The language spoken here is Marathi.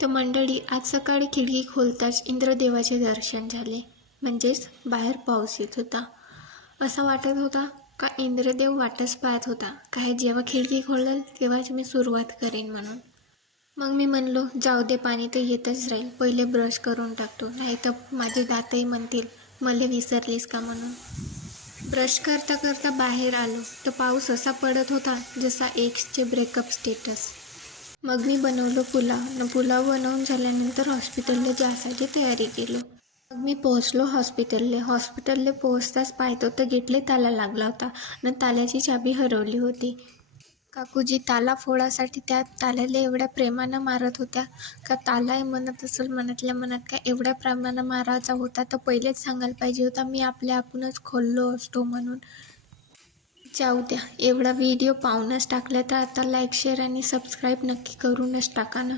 तर मंडळी आज सकाळी खिडकी खोलताच इंद्रदेवाचे दर्शन झाले. म्हणजेच बाहेर पाऊस येत होता. असा वाटत होता का इंद्रदेव वाटच पाहत होता. काय जेव्हा खिडकी खोलेल तेव्हाच मी सुरुवात करेन म्हणून. मग मी म्हणलो जाऊ दे पाणी तर येतच राहील. पहिले ब्रश करून टाकतो. नाही तर माझे दातही म्हणतील मला विसरलीस का म्हणून? ब्रश करता करता बाहेर आलो. तर पाऊस असा पडत होता जसा एक्सचे ब्रेकअप स्टेटस मग मी बनवलो पुलाव. न पुलाव बनवून झाल्यानंतर हॉस्पिटलला जायची तयारी केली. मग मी पोहोचलो हॉस्पिटलले. हॉस्पिटलले पोहोचताच पाहतो तर गेटले ताला लागला होता. न ताल्याची चाबी हरवली होती. काकूजी ताला फोडासाठी त्या ताल्याला एवढ्या प्रेमानं मारत होत्या का? तालाही म्हणत असेल मनातल्या मनात का एवढ्या प्रेमानं मारायचा होता? तर पहिलेच सांगायला पाहिजे होता मी आपल्या आपणच खोललो असतो म्हणून. जाऊ द्या. एवढा व्हिडिओ पाहूनच टाकला तर आता लाईक शेअर आणि सबस्क्राईब नक्की करूनच टाका ना.